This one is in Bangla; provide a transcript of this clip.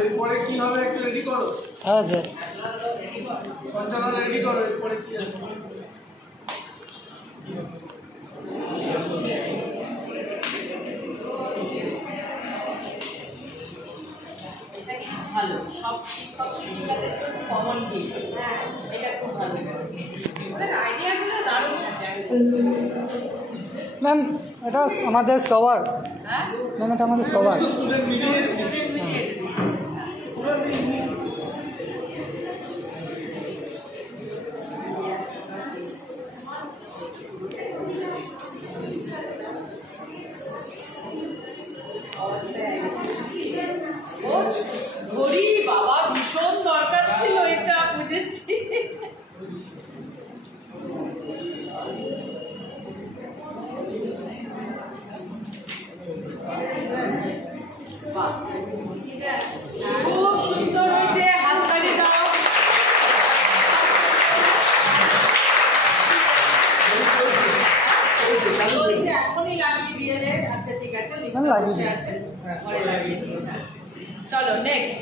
এরপরে কি হবে একটু রেডি করো। হ্যাঁ স্যার। সঞ্চালন রেডি করো, এরপরে কি আছে? ভালো, সব শিক্ষক শিক্ষিকাদের জন্য কমন গিফট। হ্যাঁ, এটা খুব ভালো। ওদের আইডিয়াগুলো দারুণ আছে। ম্যাম এটা আমাদের সবার, হ্যাঁ ম্যাম এটা আমাদের সবার। স্টুডেন্ট মিলিয়ে ঘড়ি বাবা ভীষণ দরকার ছিল, এটা বুঝেছি। খুব সুন্দর হয়েছে, হাততালি দাও। বলছে এখনই লাগিয়ে দিয়ে দে। আচ্ছা ঠিক আছে, বসে আছেন ঘরে লাগিয়ে দিয়ে। চলো নেক্সট।